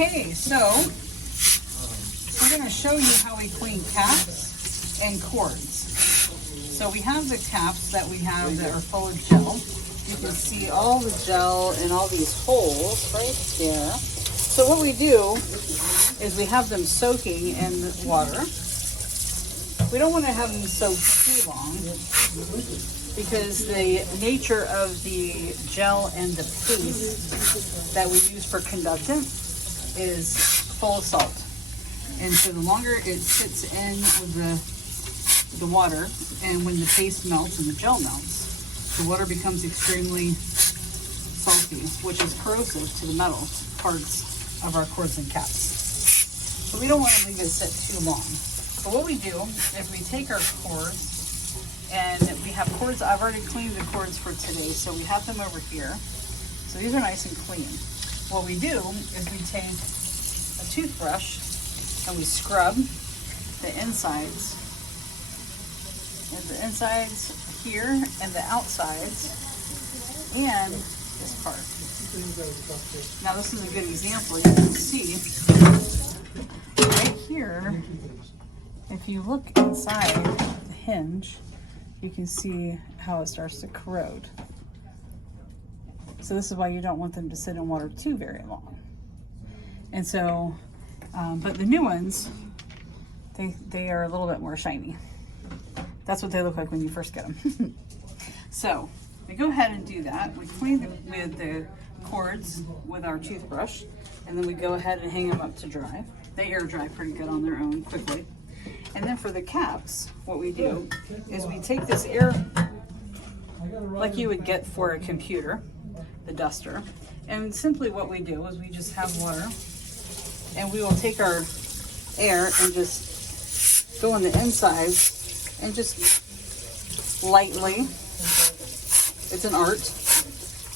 Okay, so we're going to show you how we clean caps and cords. So we have the caps that we have that are full of gel. You can see all the gel in all these holes right there. So what we do is we have them soaking in water. We don't want to have them soak too long because the nature of the gel and the paste that we use for conductant is full of salt. And so the longer it sits in with the water, and when the paste melts and the gel melts, the water becomes extremely salty, which is corrosive to the metal parts of our cords and caps. So we don't want to leave it sit too long. But what we do is we take our cords, and we have cords. I've already cleaned the cords for today, so we have them over here. So these are nice and clean. What we do is we take a toothbrush and we scrub the insides, here and the outsides and this part. Now this is a good example. You can see right here, if you look inside the hinge, you can see how it starts to corrode. So this is why you don't want them to sit in water too very long. And so, but the new ones, they are a little bit more shiny. That's what they look like when you first get them. So we go ahead and do that. We clean them with the cords with our toothbrush, and then we go ahead and hang them up to dry. They air dry pretty good on their own quickly. And then for the caps, what we do is we take this air, like you would get for a computer, the duster, and simply what we do is we just have water, and we will take our air and just go on the inside and just lightly, it's an art,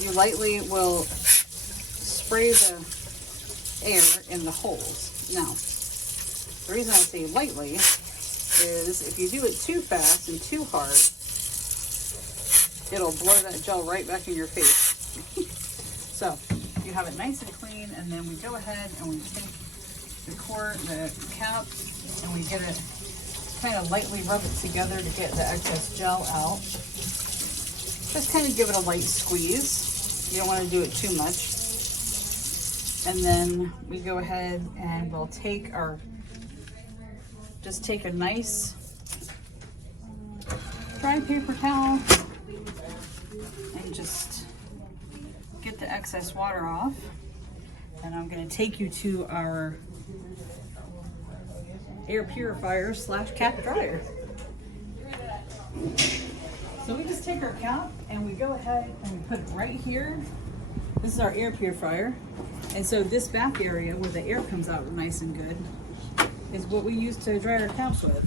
you lightly will spray the air in the holes. Now, the reason I say lightly is if you do it too fast and too hard, it'll blow that gel right back in your face. So you have it nice and clean, and then we go ahead and we take the cap, and we get it, kind of lightly rub it together to get the excess gel out. Just kind of give it a light squeeze. You don't want to do it too much. And then we go ahead and we'll take our, just take a nice dry paper towel and just get the excess water off. And I'm going to take you to our air purifier / cap dryer. So we just take our cap and we go ahead and we put it right here. This is our air purifier. And so this back area where the air comes out nice and good is what we use to dry our caps with.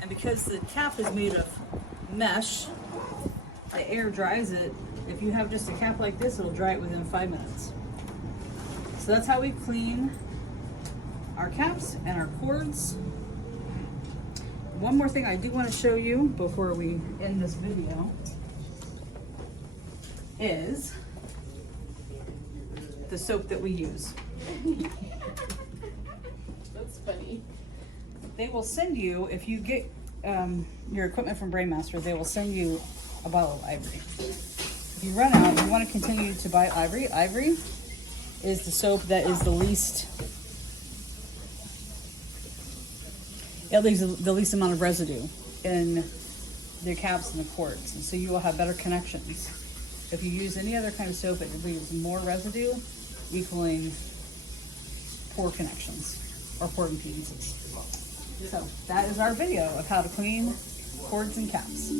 And because the cap is made of mesh, the air dries it. If you have just a cap like this, it'll dry it within 5 minutes. So that's how we clean our caps and our cords. One more thing I do want to show you before we end this video is the soap that we use. That's funny. They will send you, if you get your equipment from Brainmaster, they will send you a bottle of Ivory. If you run out, you want to continue to buy Ivory. Ivory is the soap that is the least, it leaves the least amount of residue in the caps and the cords, and so you will have better connections. If you use any other kind of soap, it leaves more residue, equaling poor connections or poor impedances. So that is our video of how to clean cords and caps.